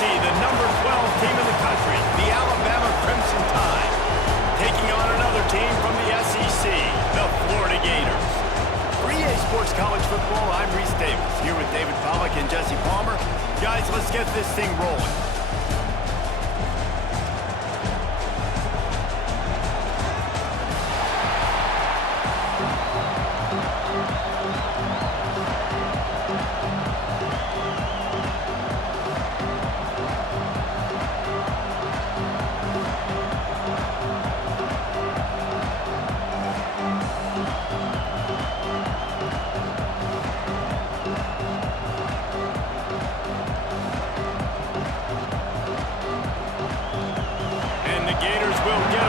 see the number 12 team in the country, the Alabama Crimson Tide, taking on another team from the SEC, the Florida Gators. For EA Sports College Football, I'm Reese Davis, here with David Pollack and Jesse Palmer. Guys, let's get this thing rolling.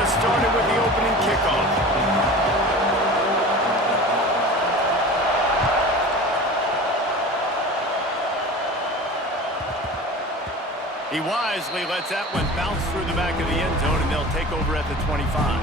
Started with the opening kickoff. He wisely lets that one bounce through the back of the end zone, and they'll take over at the 25.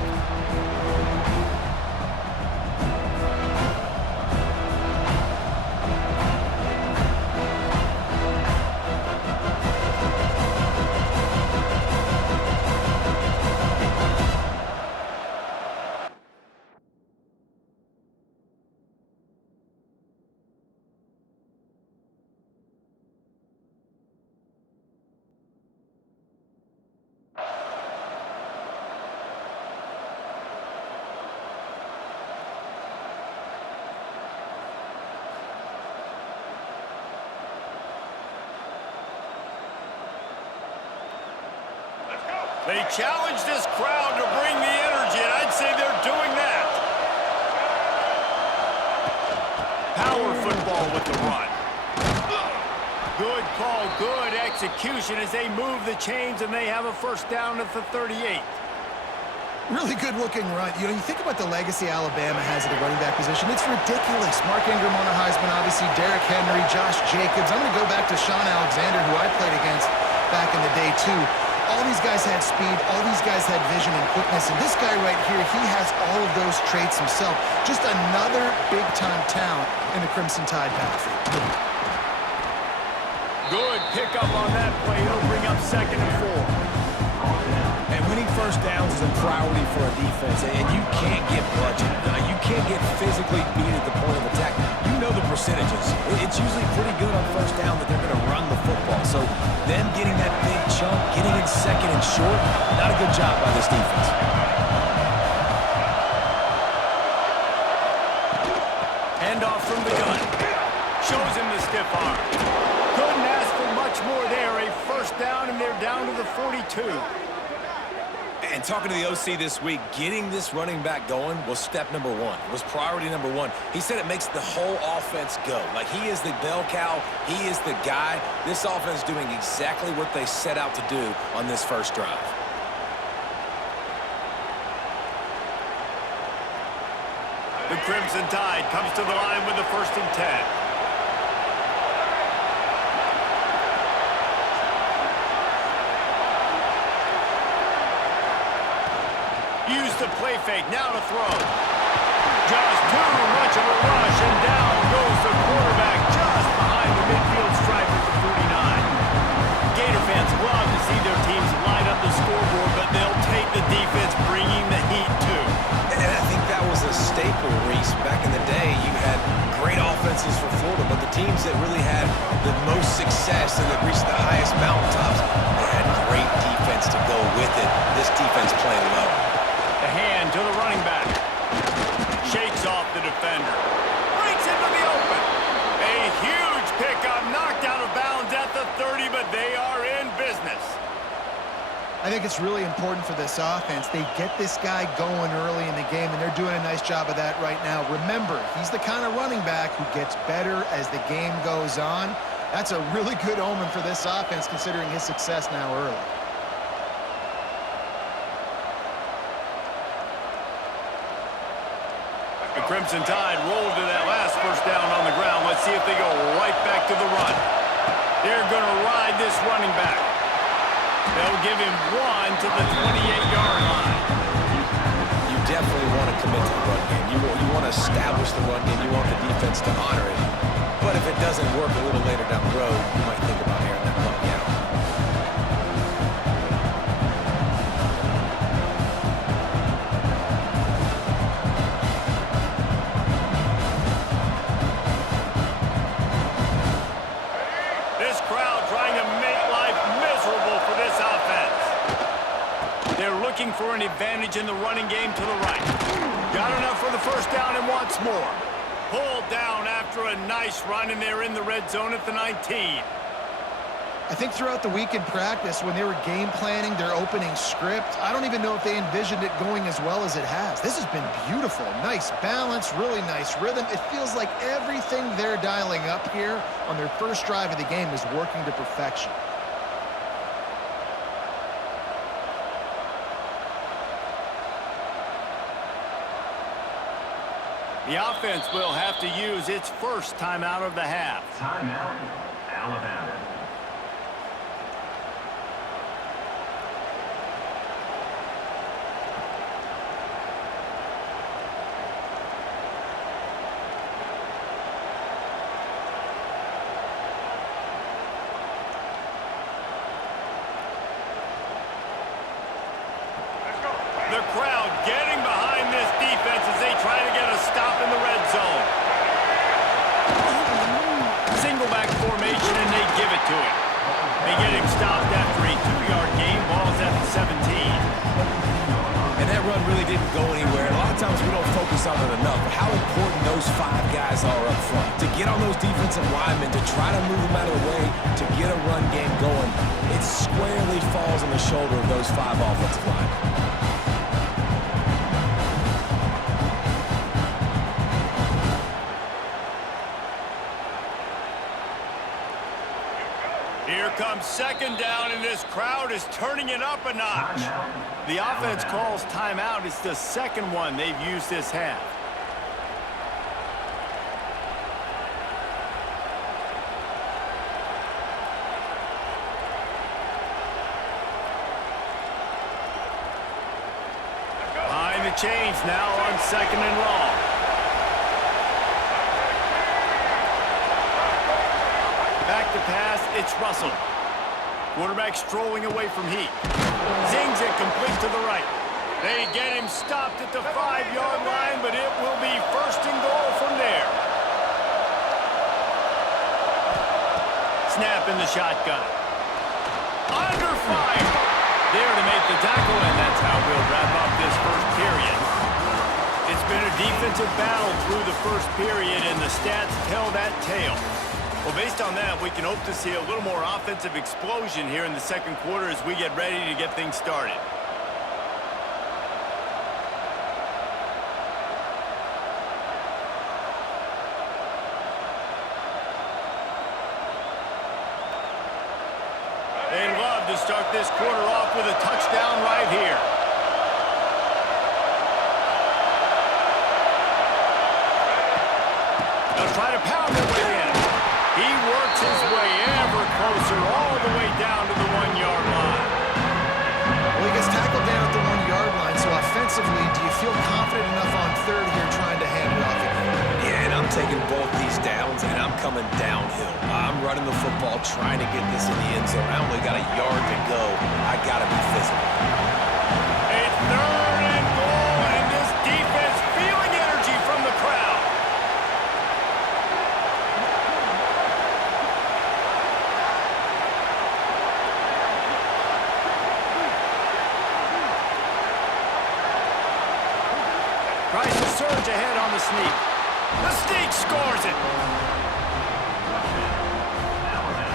They challenge this crowd to bring the energy, and I'd say they're doing that. Power football with the run. Good call, good execution as they move the chains, and they have a first down at the 38. Really good-looking run. You know, you think about the legacy Alabama has at the running back position. It's ridiculous. Mark Ingram on a Heisman, obviously Derrick Henry, Josh Jacobs. I'm going to go back to Sean Alexander, who I played against back in the day, too. All these guys had speed, all these guys had vision and quickness, and this guy right here, he has all of those traits himself. Just another big-time talent in the Crimson Tide backfield. Good pickup on that play. It'll bring up 2nd and 4. And winning first downs is a priority for a defense, and you can't get bludgeoned. You can't get physically beat at the point of attack. You know the percentages. It's usually pretty good on first down that they're going to run the football. So them getting that big chunk, getting in 2nd and short, not a good job by this defense. Handoff from the gun. Shows him the stiff arm. Couldn't ask for much more there. A first down, and they're down to the 42. And talking to the OC this week, getting this running back going was step number 1. It was priority number 1. He said it makes the whole offense go. Like, he is the bell cow. He is the guy. This offense is doing exactly what they set out to do on this first drive. The Crimson Tide comes to the line with the 1st and 10. Use the play fake, now to throw. Just too much of a rush, and down goes the quarterback just behind the midfield stripe at the 49. Gator fans love to see their teams light up the scoreboard, but they'll take the defense bringing the heat too. And I think that was a staple, Reese. Back in the day, you had great offenses for Florida, but the teams that really had the most success and that reached the highest mountaintops, they had great defense to go with it. This defense playing low. The hand to the running back. Shakes off the defender. Breaks into the open. A huge pickup, knocked out of bounds at the 30, but they are in business. I think it's really important for this offense. They get this guy going early in the game, and they're doing a nice job of that right now. Remember, he's the kind of running back who gets better as the game goes on. That's a really good omen for this offense, considering his success now early. The Crimson Tide rolled to that last first down on the ground. Let's see if they go right back to the run. They're going to ride this running back. They'll give him 1 to the 28-yard line. You definitely want to commit to the run game. You want to establish the run game. You want the defense to honor it. But if it doesn't work a little later down the road, you might think about airing that puppy out. looking for an advantage in the running game to the right. Got enough for the first down and wants more. Pulled down after a nice run, and they're in the red zone at the 19. I think throughout the week in practice, when they were game planning their opening script, I don't even know if they envisioned it going as well as it has. This has been beautiful. Nice balance, really nice rhythm. It feels like everything they're dialing up here on their first drive of the game is working to perfection. The offense will have to use its first timeout of the half. Timeout, Alabama. The crowd getting behind this defense as they try to get a stop in the red zone. Single back formation, and they give it to him. They get him stopped after a 2-yard gain. Ball's at the 17. And that run really didn't go anywhere. A lot of times we don't focus on it enough, but how important those 5 guys are up front. To get on those defensive linemen, to try to move them out of the way, to get a run game going, it squarely falls on the shoulder of those 5 offensive linemen. Here comes second down, and this crowd is turning it up a notch. The offense calls timeout. It's the second one they've used this half. Behind the chains now on second and long. Back to pass, it's Russell. Quarterback strolling away from Heat. Zings it complete to the right. They get him stopped at the 5-yard line, but it will be first and goal from there. Snap in the shotgun. Under fire. There to make the tackle, and that's how we'll wrap up this first period. It's been a defensive battle through the first period, and the stats tell that tale. Well, based on that, we can hope to see a little more offensive explosion here in the second quarter as we get ready to get things started. They'd love to start this quarter off with a touchdown right here. They'll try to pound their way in. He works his way ever closer, all the way down to the 1-yard line. Well, he gets tackled down at the 1-yard line, so offensively, do you feel confident enough on third here trying to hand it off again? Yeah, and I'm taking both these downs, and I'm coming downhill. I'm running the football, trying to get this in the end zone. I only got a yard to go. I got to be physical. A third and goal, and this defense feeling energy from the crowd. Tries to surge ahead on the sneak. The sneak scores it.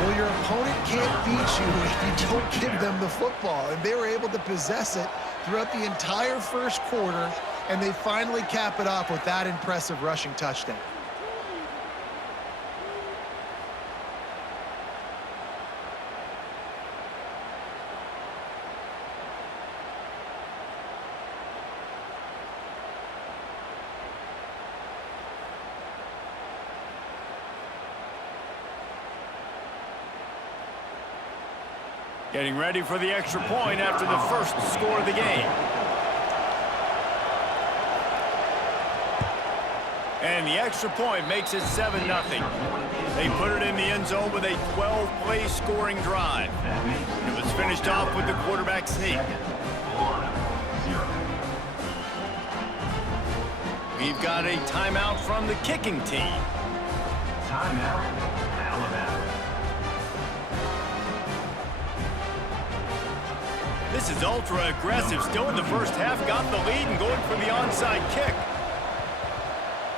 Well, your opponent can't beat you if you don't give them the football, and they were able to possess it throughout the entire first quarter, and they finally cap it off with that impressive rushing touchdown. Getting ready for the extra point after the first score of the game. And the extra point makes it 7-0. They put it in the end zone with a 12-play scoring drive. It was finished off with the quarterback sneak. We've got a timeout from the kicking team. Timeout, Alabama. This is ultra aggressive. Still in the first half, got the lead and going for the onside kick.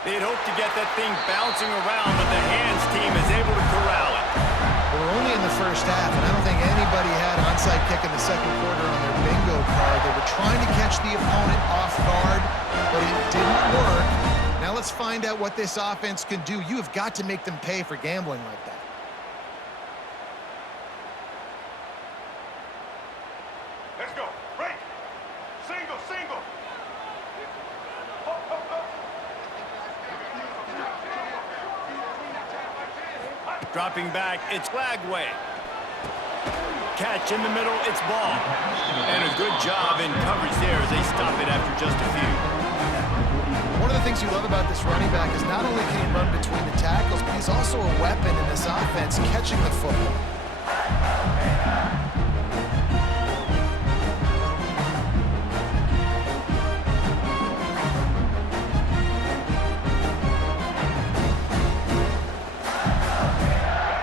They'd hope to get that thing bouncing around, but the hands team is able to corral it. We're only in the first half, and I don't think anybody had onside kick in the second quarter on their bingo card. They were trying to catch the opponent off guard, but it didn't work. Now let's find out what this offense can do. You have got to make them pay for gambling like that. Let's go. Break. Single, single. Dropping back, it's Flagway. Catch in the middle, it's ball. And a good job in coverage there as they stop it after just a few. One of the things you love about this running back is not only can he run between the tackles, but he's also a weapon in this offense catching the football.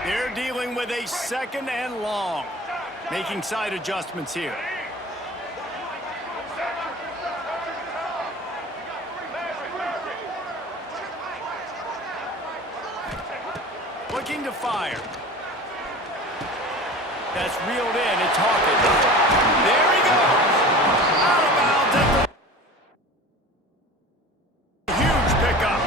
They're dealing with a second and long. Making side adjustments here. Looking to fire. That's reeled in. It's Hawkins. There he goes. Out of bounds at the huge pickup.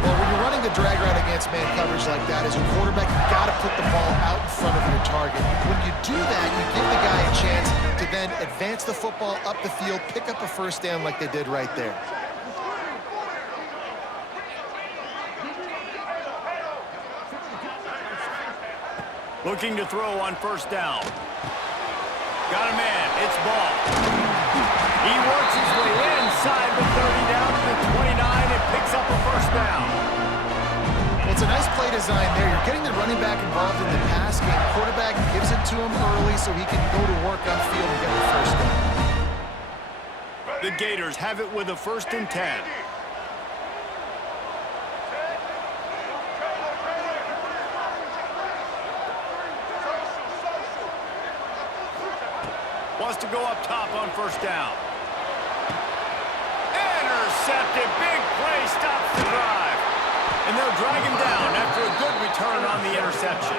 Well, when you're running the drag route against man coverage like that, as a quarterback, you've got to put the ball out in front of your target. When you do that, you give the guy a chance to then advance the football up the field, pick up a first down like they did right there. Looking to throw on first down. Got a man. It's ball. He works his way inside the 30 down to the 29 and picks up a first down. It's a nice play design there. You're getting the running back involved in the pass game. Quarterback gives it to him early so he can go to work upfield and get the first down. The Gators have it with a 1st and 10. Wants to go up top on first down. Intercepted. Big play. Stops the drive. And they'll drag him down after a good return on the interception.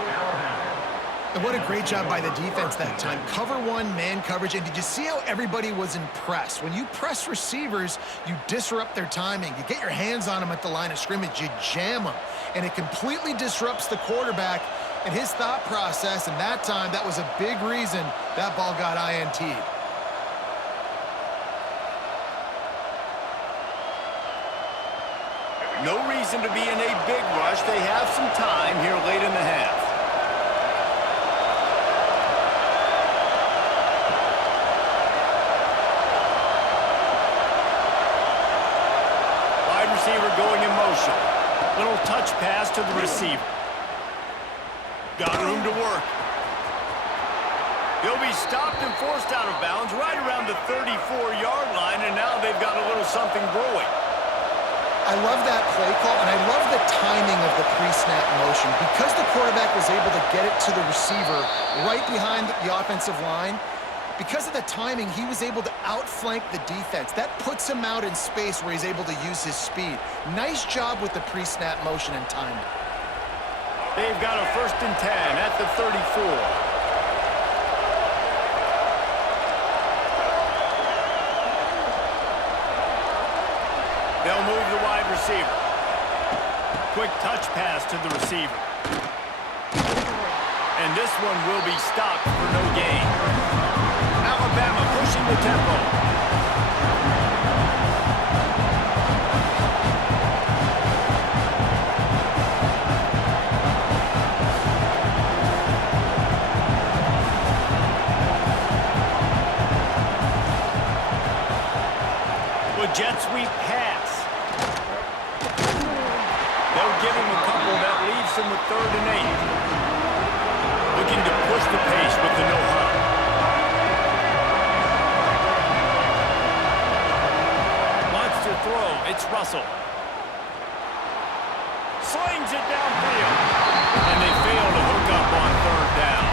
And what a great job by the defense that time. Cover one, man coverage. And did you see how everybody was impressed? When you press receivers, you disrupt their timing. You get your hands on them at the line of scrimmage. You jam them. And it completely disrupts the quarterback and his thought process. And that time, that was a big reason that ball got INT'd. No reason to be in a big rush. They have some time here late in the half. Wide receiver going in motion. Little touch pass to the receiver. Got room to work. He'll be stopped and forced out of bounds right around the 34-yard line, and now they've got a little something brewing. I love that play call, and I love the timing of the pre-snap motion. Because the quarterback was able to get it to the receiver right behind the offensive line, because of the timing, he was able to outflank the defense. That puts him out in space where he's able to use his speed. Nice job with the pre-snap motion and timing. They've got a 1st and 10 at the 34. They'll move the wide receiver. Quick touch pass to the receiver. And this one will be stopped for no gain. Alabama pushing the tempo. With jet sweep pass. They'll give him a couple that leaves him with 3rd and 8. Looking to push the pace with the no-huddle. Wants to throw. It's Russell. Slings it downfield. And they fail to hook up on 3rd down.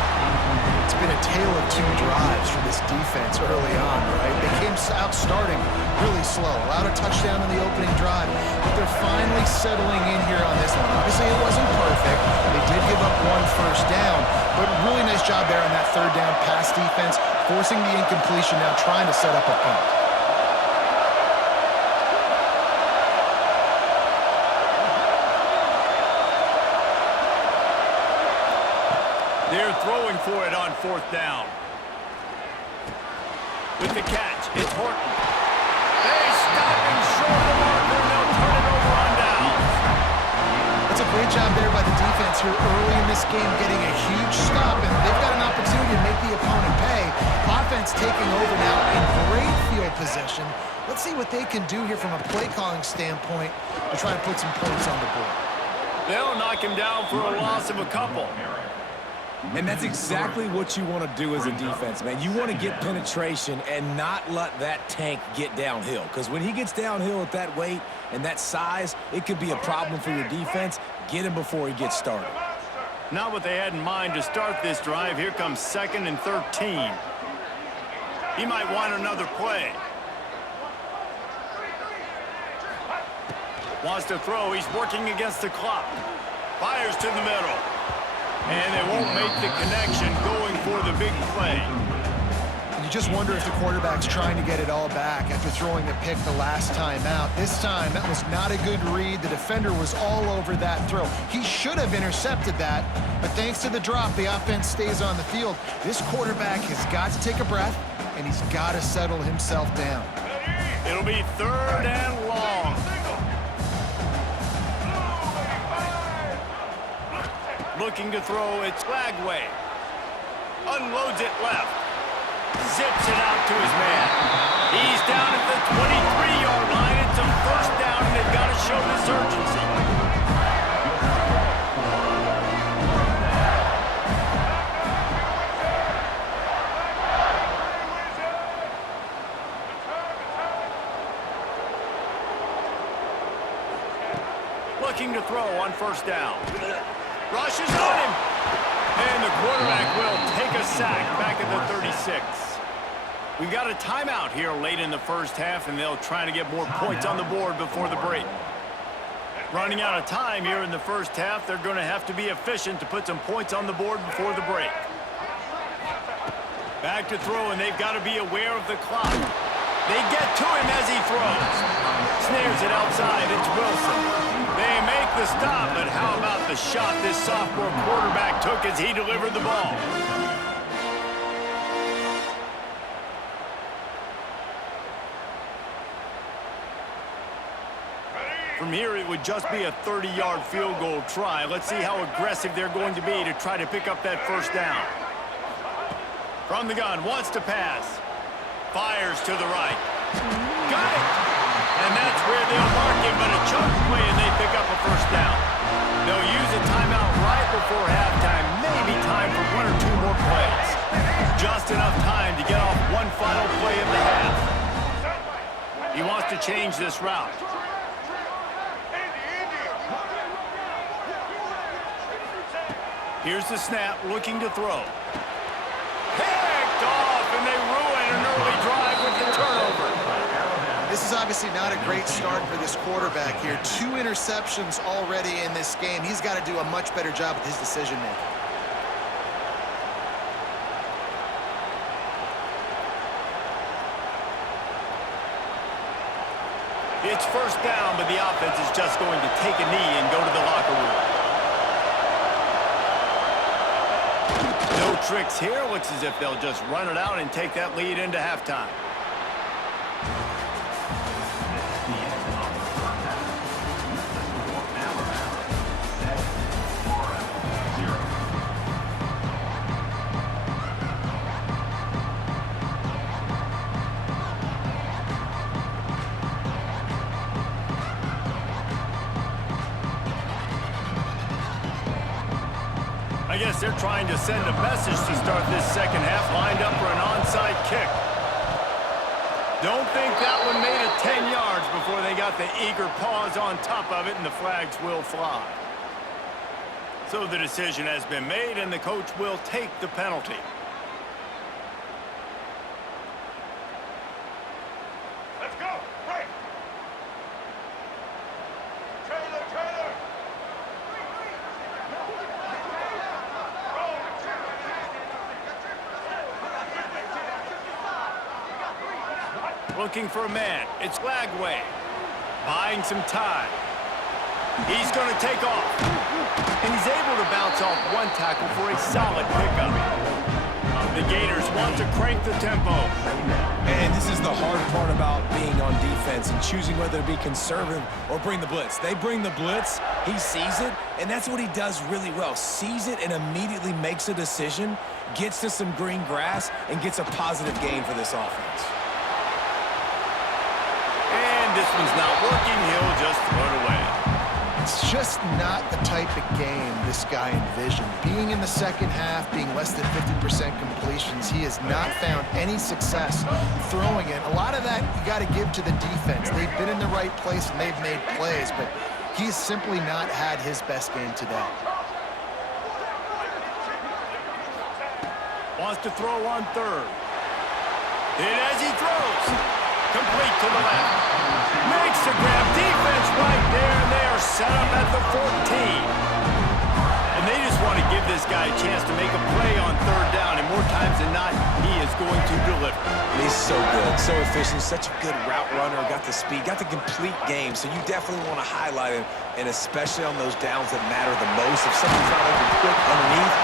It's been a tale of two drives for this defense early on, right? They came out starting really slow, allowed a touchdown in the opening drive, but they're finally settling in here on this one. Obviously, it wasn't perfect. They did give up one first down, but really nice job there on that third down pass defense, forcing the incompletion, now trying to set up a punt. They're throwing for it on fourth down. With the catch, it's Horton. They stop him short of the marker, and they'll turn it over on downs. That's a great job there by the defense here early in this game, getting a huge stop, and they've got an opportunity to make the opponent pay. Offense taking over now in great field possession. Let's see what they can do here from a play calling standpoint to try to put some points on the board. They'll knock him down for a loss of a couple. And that's exactly what you want to do as a defense, man. You want to get penetration and not let that tank get downhill. Because when he gets downhill at that weight and that size, it could be a problem for your defense. Get him before he gets started. Not what they had in mind to start this drive. Here comes 2nd and 13. He might want another play. Wants to throw. He's working against the clock. Fires to the middle. And they won't make the connection going for the big play. And you just wonder if the quarterback's trying to get it all back after throwing the pick the last time out. This time, that was not a good read. The defender was all over that throw. He should have intercepted that, but thanks to the drop, the offense stays on the field. This quarterback has got to take a breath, and he's got to settle himself down. It'll be 3rd and long. Looking to throw, it's Lagway. Unloads it left. Zips it out to his man. He's down at the 23-yard line. It's a first down, and they've got to show this urgency. Looking to throw on first down. Rushes on him. And the quarterback will take a sack back at the 36. We got a timeout here late in the first half, and they'll try to get more points on the board before the break. Running out of time here in the first half, they're going to have to be efficient to put some points on the board before the break. Back to throw, and they've got to be aware of the clock. They get to him as he throws. Snares it outside. It's Wilson. They make the stop, but how about the shot this sophomore quarterback took as he delivered the ball? From here, it would just be a 30-yard field goal try. Let's see how aggressive they're going to be to try to pick up that first down. From the gun, wants to pass. Fires to the right. Got it! And that's where they'll mark him, but a chunk play, and they pick up a first down. They'll use a timeout right before halftime. Maybe time for 1 or 2 more plays. Just enough time to get off one final play of the half. He wants to change this route. Here's the snap, looking to throw. Picked off, and they ruin an early drive with the turnover. This is obviously not a great start for this quarterback here. 2 interceptions already in this game. He's got to do a much better job with his decision-making. It's first down, but the offense is just going to take a knee and go to the locker room. No tricks here. Looks as if they'll just run it out and take that lead into halftime. I guess they're trying to send a message to start this second half, lined up for an onside kick. Don't think that one made it 10 yards before they got the eager paws on top of it, and the flags will fly. So the decision has been made, and the coach will take the penalty. Looking for a man. It's Lagway. Buying some time. He's going to take off. And he's able to bounce off one tackle for a solid pickup. The Gators want to crank the tempo. And this is the hard part about being on defense and choosing whether to be conservative or bring the blitz. They bring the blitz, he sees it, and that's what he does really well. Sees it and immediately makes a decision, gets to some green grass, and gets a positive gain for this offense. And this one's not working. He'll just throw it away. It's just not the type of game this guy envisioned. Being in the second half, being less than 50% completions, he has not found any success throwing it. A lot of that you got to give to the defense. They've been in the right place and they've made plays, but he's simply not had his best game today. Wants to throw on third. And as he throws, complete to the left. Makes the grab. Defense right there, and they are set up at the 14. And they just want to give this guy a chance to make a play on third down, and more times than not, he is going to deliver. He's so good, so efficient, such a good route runner, got the speed, got the complete game, so you definitely want to highlight him, and especially on those downs that matter the most. If something's not open quick underneath,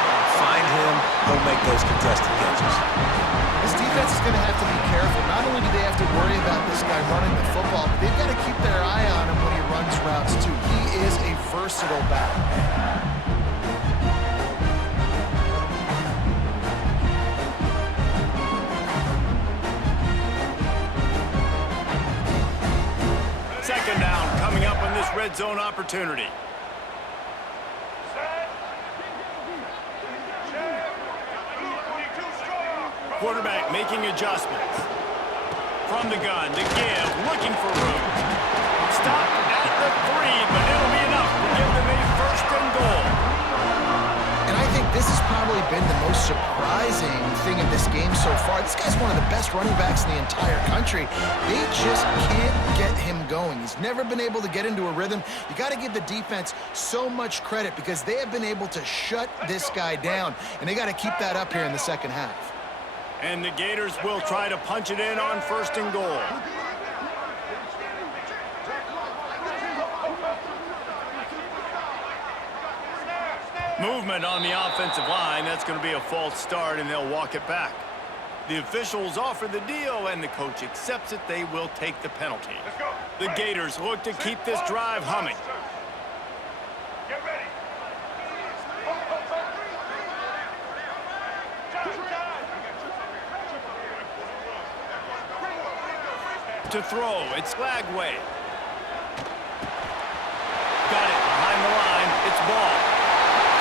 find him, he'll make those contested catches. This defense is going to have to be careful. Not only do they have to worry about this guy running the football, but they've got to keep their eye on him when he runs routes, too. He is a versatile back. Second down coming up on this red zone opportunity. Quarterback making adjustments. From the gun to give, looking for room. Stop at the 3, but it'll be enough to give them a first and goal. And I think this has probably been the most surprising thing in this game so far. This guy's one of the best running backs in the entire country. They just can't get him going. He's never been able to get into a rhythm. You got to give the defense so much credit because they have been able to shut this guy down, and they got to keep that up here in the second half. And the Gators will try to punch it in on first and goal. Movement on the offensive line. That's going to be a false start, and they'll walk it back. The officials offer the deal, and the coach accepts it. They will take the penalty. The Gators look to keep this drive humming. Get ready. To throw, it's Lagway. Got it behind the line. It's ball.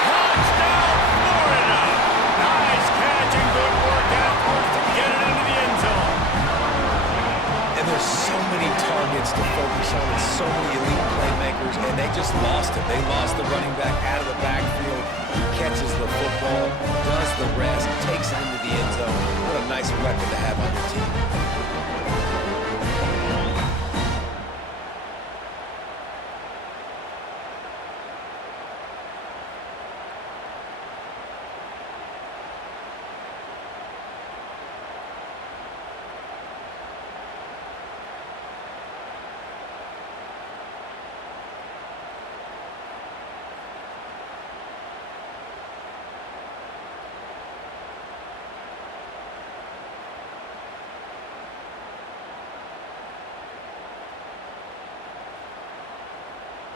Touchdown, Florida! Nice catch and good work afterwards to get it into the end zone. And there's so many targets to focus on and so many elite playmakers, and they just lost it. They lost the running back out of the backfield. He catches the football, does the rest, takes it into the end zone. What a nice weapon to have on your team.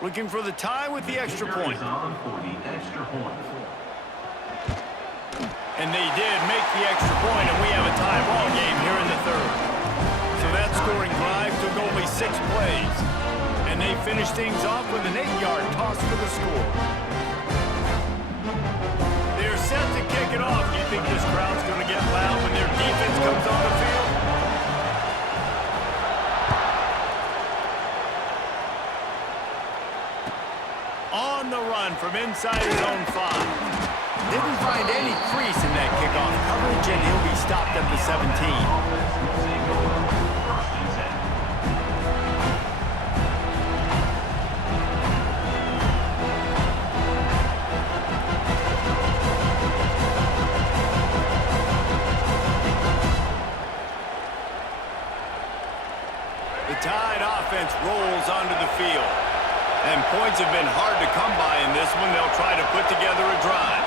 Looking for the tie with the extra point. And they did make the extra point, and we have a tie ball game here in the third. So that scoring drive took only 6 plays. And they finished things off with an 8-yard toss for the score. They're set to kick it off. Do you think this crowd's going to get loud when their defense comes on the field? On the run from inside his own 5. Didn't find any crease in that kickoff coverage, and he'll be stopped at the 17. Tide offense rolls onto the field. And points have been hard to come by in this one. They'll try to put together a drive.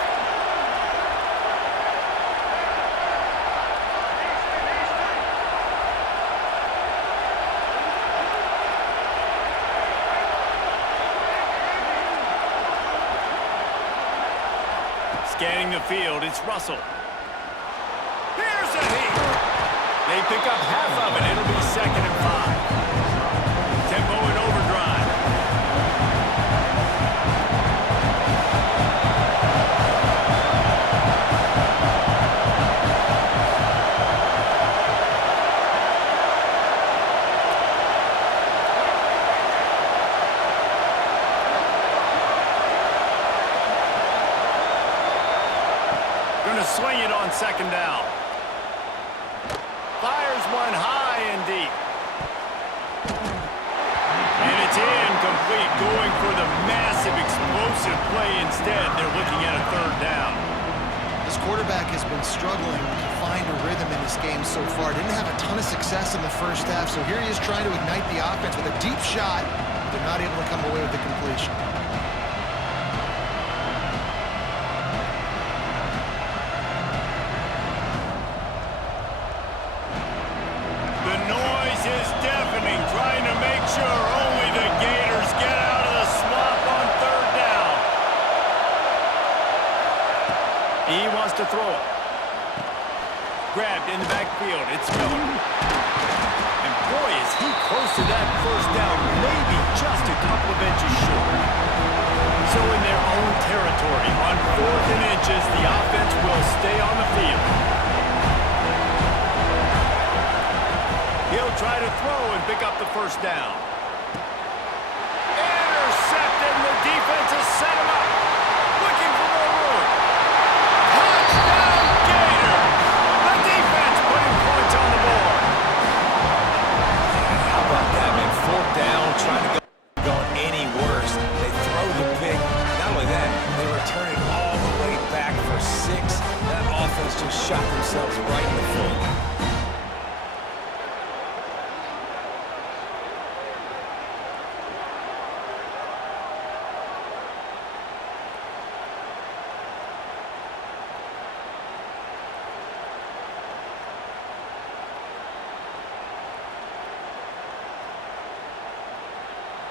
Scanning the field, it's Russell. Here's a heat. They pick up half of it. It'll be 2nd and 5. Tempo in overdrive. Swing it on 2nd down. Fires one high and deep. And it's incomplete, going for the massive explosive play instead. They're looking at a 3rd down. This quarterback has been struggling to find a rhythm in this game so far. Didn't have a ton of success in the first half, so here he is trying to ignite the offense with a deep shot. They're not able to come away with the completion. Trying to make sure only the Gators get out of the swamp on 3rd down. He wants to throw it. Grabbed in the backfield. It's Miller. And boy, is he close to that 1st down, maybe just a couple of inches short. So in their own territory, on 4th and inches, the offense will stay on the field. He'll try to throw and pick up the 1st down. Intercepted, and the defense has set him up. Looking for more room. Touchdown, Gators! The defense putting points on the board. How about that, man? 4th down, trying to go any worse. They throw the pick. Not only that, they return it all the way back for 6. That offense just shot themselves right in the foot.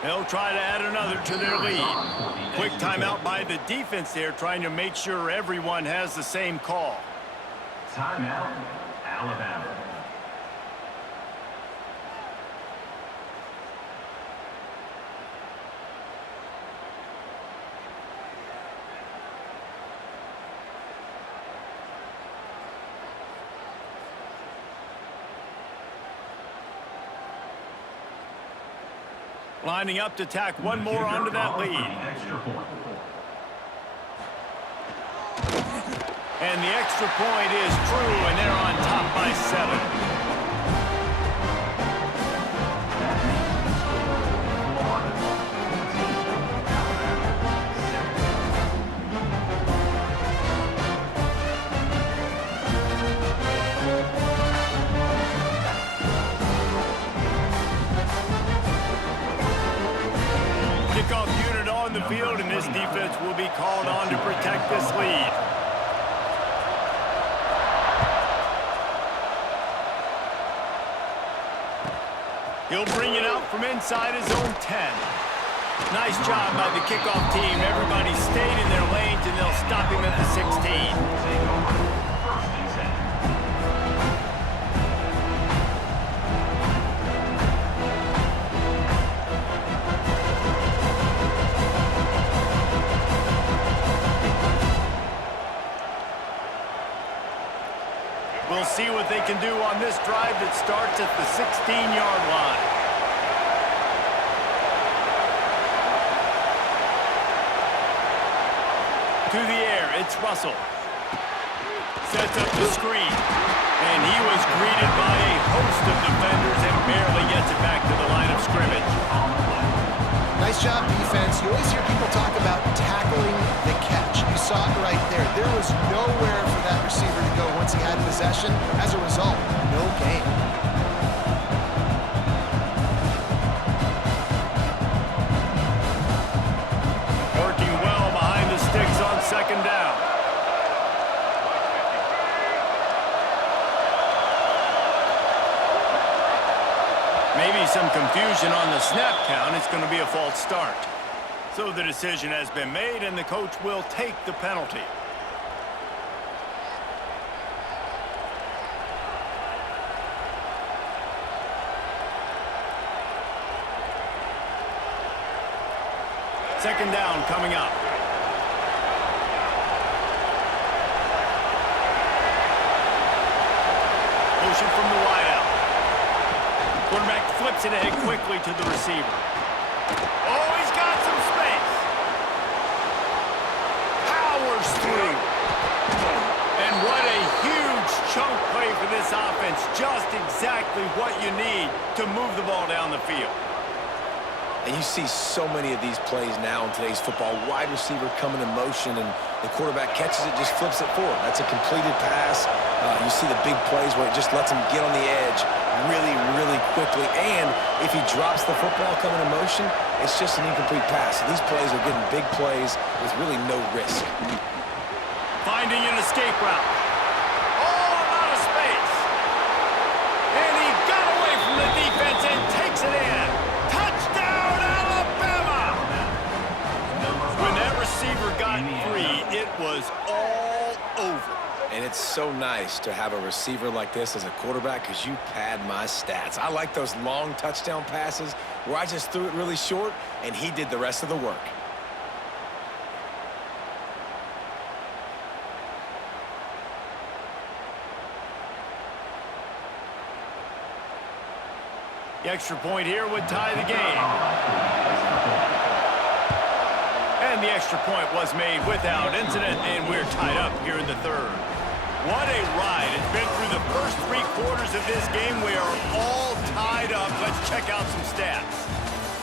They'll try to add another to their lead. Quick timeout by the defense there, trying to make sure everyone has the same call. Timeout, Alabama. Lining up to tack one more onto that lead. And the extra point is true, and they're on top by 7. Kickoff unit on the field, and this defense will be called on to protect this lead. He'll bring it out from inside his own 10. Nice job by the kickoff team. Everybody stayed in their lanes, and they'll stop him at the 16. We'll see what they can do on this drive that starts at the 16-yard line. To the air, it's Russell. Sets up the screen. And he was greeted by a host of defenders and barely gets it back to the line of scrimmage. Nice job, defense. You always hear people talk about tackling the catch. You saw it right there. There was nowhere for that receiver to go once he had possession. As a result, no gain. Maybe some confusion on the snap count. It's going to be a false start. So the decision has been made, and the coach will take the penalty. Second down coming up. Motion from the wideout. Quarterback flips it ahead quickly to the receiver. Oh, he's got some space. Powers through. And what a huge chunk play for this offense. Just exactly what you need to move the ball down the field. And you see so many of these plays now in today's football. Wide receiver coming in motion, and the quarterback catches it, just flips it forward. That's a completed pass. You see the big plays where it just lets him get on the edge really, really quickly. And if he drops the football coming in motion, it's just an incomplete pass. So these plays are getting big plays with really no risk. Finding an escape route. Oh, out of space. And he got away from the defense and takes it in. Touchdown, Alabama! When that receiver got free, it was all over. And it's so nice to have a receiver like this as a quarterback because you pad my stats. I like those long touchdown passes where I just threw it really short and he did the rest of the work. The extra point here would tie the game. And the extra point was made without incident, and we're tied up here in the third. What a ride. It's been through the first 3 quarters of this game. We are all tied up. Let's check out some stats.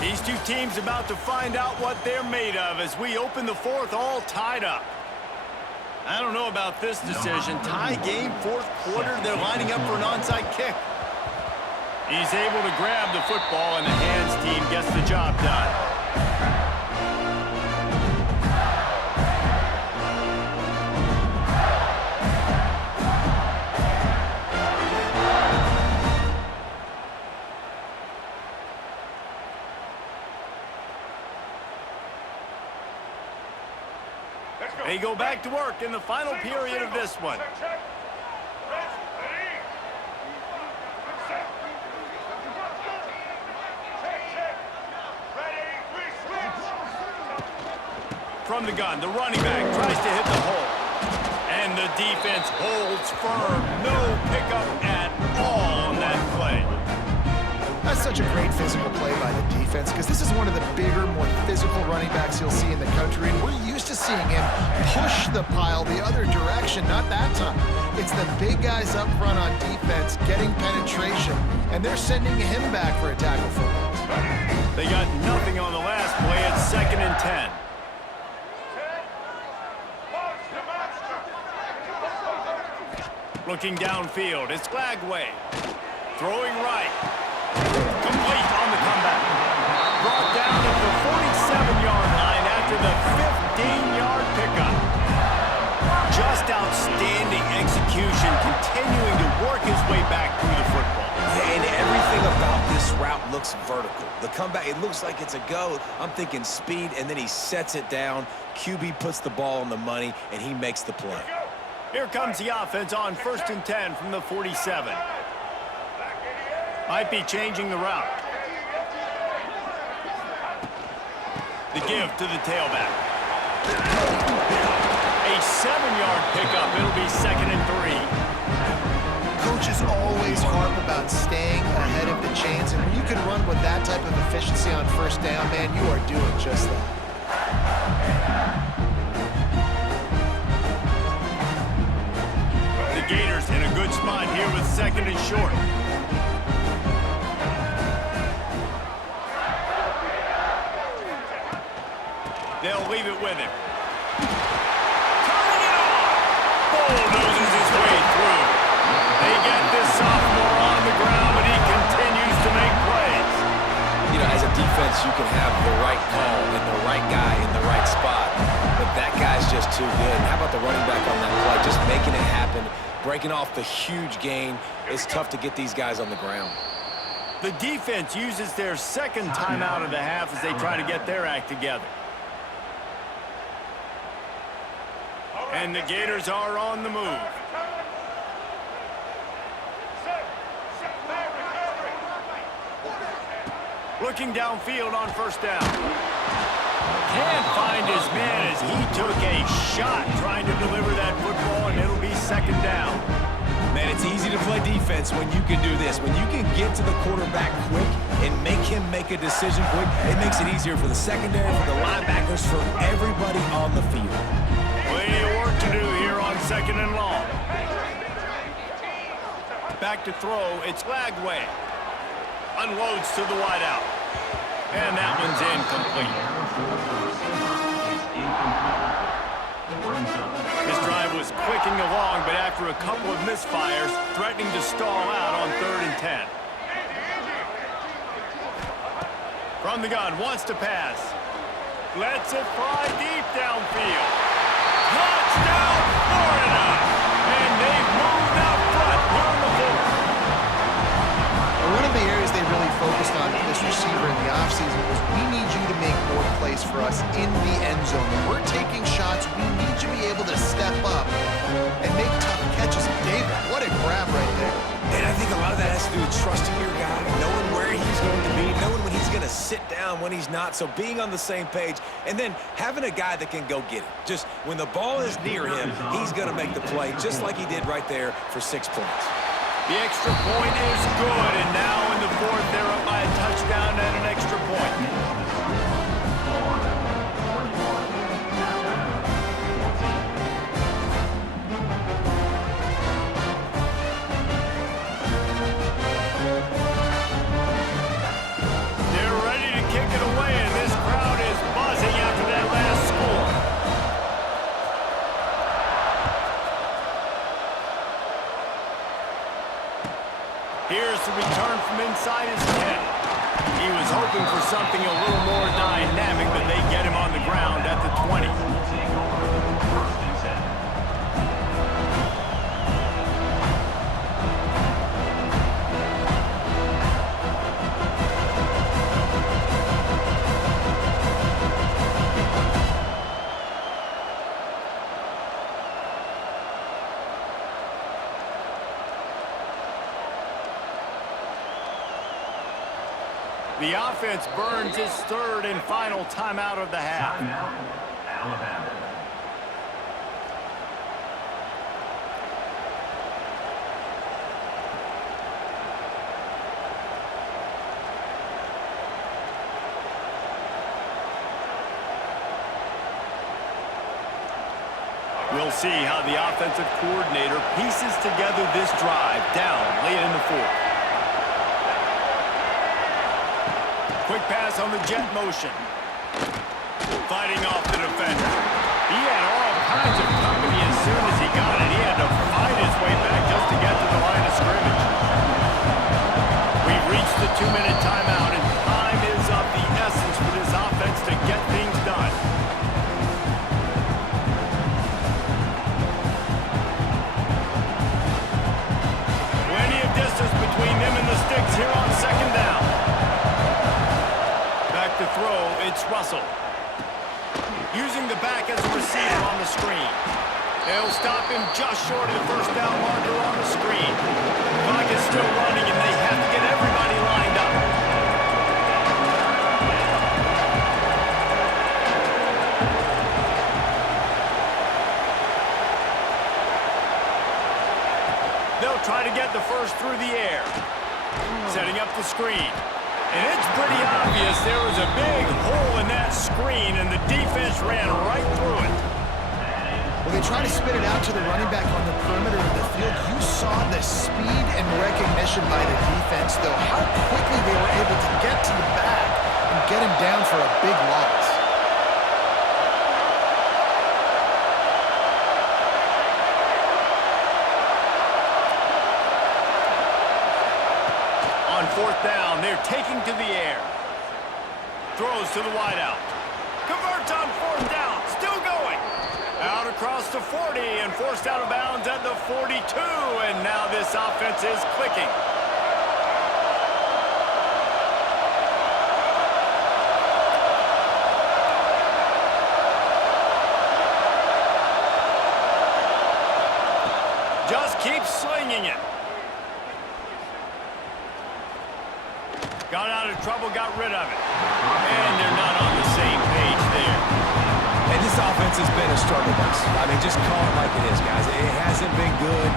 These two teams about to find out what they're made of as we open the fourth, all tied up. I don't know about this decision. Tie game, 4th quarter. They're lining up for an onside kick. He's able to grab the football, and the hands team gets the job done. They go back to work in the final period of this one. From the gun, the running back tries to hit the hole. And the defense holds firm. No pickup at all on that play. That's such a great physical play by the defense because this is one of the bigger, more physical running backs you'll see in the country. And we're used to seeing him push the pile the other direction, not that time. It's the big guys up front on defense getting penetration, and they're sending him back for a tackle for loss. They got nothing on the last play. It's 2nd and 10. Looking downfield, it's Lagway. Throwing right. Complete on the comeback. Brought down at the 47-yard line after the 15-yard pickup. Just outstanding execution, continuing to work his way back through the football. And everything about this route looks vertical. The comeback, it looks like it's a go. I'm thinking speed, and then he sets it down. QB puts the ball on the money, and he makes the play. Here comes the offense on 1st and 10 from the 47. Might be changing the route. The give to the tailback. A 7-yard pickup. It'll be 2nd and 3. Coaches always harp about staying ahead of the chains, and when you can run with that type of efficiency on 1st down, man, you are doing just that. The Gators in a good spot here with 2nd and short. They'll leave it with him. Turning it on! Bulldozes his way through. They get this sophomore on the ground, but he continues to make plays. You know, as a defense, you can have the right call and the right guy in the right spot, but that guy's just too good. And how about the running back on that play? Just making it happen, breaking off the huge gain. It's tough to get these guys on the ground. The defense uses their second timeout of the half as they try to get their act together. And the Gators are on the move. Looking downfield on first down. Can't find his man as he took a shot trying to deliver that football, and it'll be second down. Man, it's easy to play defense when you can do this. When you can get to the quarterback quick and make him make a decision quick, it makes it easier for the secondary, for the linebackers, for everybody on the field. Plenty of work to do here on second and long. Back to throw, it's Lagway. Unloads to the wideout. And that one's incomplete. This drive was clicking along, but after a couple of misfires, threatening to stall out on 3rd and 10. From the gun, wants to pass. Lets it fly deep downfield. Touchdown, Florida! And they've moved out front on the board. One of the areas they really focused on with this receiver in the offseason was we need you to make more plays for us in the end zone. When we're taking shots, we need you to be able to step up and make tough catches. David, what a grab right there. And I think a lot of that has to do with trusting your guy, knowing where he's going to be, knowing when he's going to sit down, when he's not. So being on the same page, and then having a guy that can go get it. Just when the ball is near him, he's going to make the play, just like he did right there for 6 points. The extra point is good, and now in the fourth, they're up by a touchdown and an extra point. They're ready to kick it away, and this crowd is buzzing after that last score. Here's the return from inside his 10. He was hoping for something a little more dynamic, but they get him on the ground at the 20. The offense burns its third and final timeout of the half. Timeout, Alabama. We'll see how the offensive coordinator pieces together this drive down late in the fourth. Quick pass on the jet motion. Fighting off the defender. He had all kinds of company as soon as he got it. He had to fight his way back just to get to the line of scrimmage. We've reached the 2-minute timeout, and time is of the essence for this offense to get things done. Plenty of distance between them and the sticks here on second down. To throw, it's Russell. Using the back as a receiver on the screen. They'll stop him just short of the first down marker on the screen. The clock is still running, and they have to get everybody lined up. They'll try to get the first through the air. Setting up the screen. And it's pretty obvious there was a big hole in that screen, and the defense ran right through it. Well, they try to spit it out to the running back on the perimeter of the field. You saw the speed and recognition by the defense, though, how quickly they were able to get to the back and get him down for a big loss. On fourth down, they're taking to the air. Throws to the wideout. Converts on fourth down. Still going. Out across the 40 and forced out of bounds at the 42. And now this offense is clicking. Got out of trouble, got rid of it. And they're not on the same page there. And this offense has been a struggle bus. I mean, just call it like it is, guys. It hasn't been good,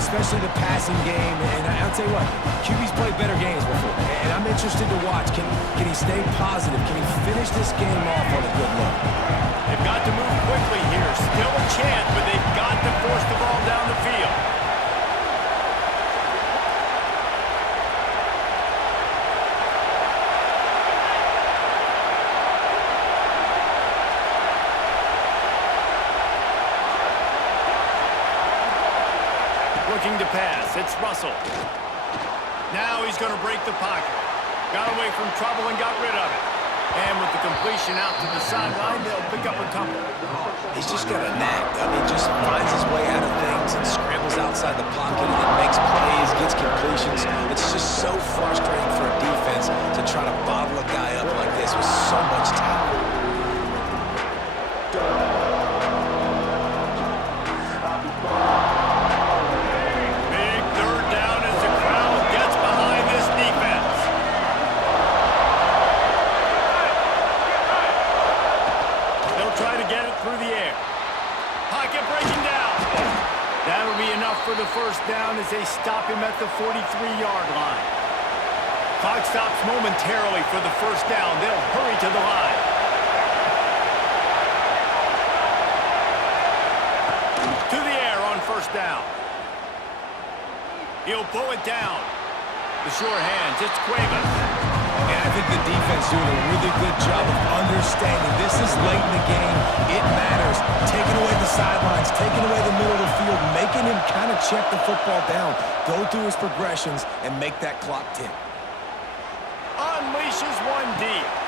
especially the passing game. And I'll tell you what, QB's played better games before. And I'm interested to watch. Can he stay positive? Can he finish this game off on a good note? They've got to move quickly here. Still a chance, but they've got to force the ball down the field. Looking to pass. It's Russell. Now he's going to break the pocket. Got away from trouble and got rid of it. And with the completion out to the sideline, they'll pick up a couple. He's just got a knack. I mean, just finds his way out of things and scrambles outside the pocket and then makes plays, gets completions. It's just so frustrating for a defense to try to bottle a guy up like this with so much talent. For the first down as they stop him at the 43-yard line. Clock stops momentarily for the first down. They'll hurry to the line. To the air on first down. He'll pull it down. The sure hands, it's Cuevas. And I think the defense doing a really good job of understanding this is late in the game. It matters. Taking away the sidelines, taking away the middle of the field, making him kind of check the football down, go through his progressions, and make that clock tick. Unleashes one deep.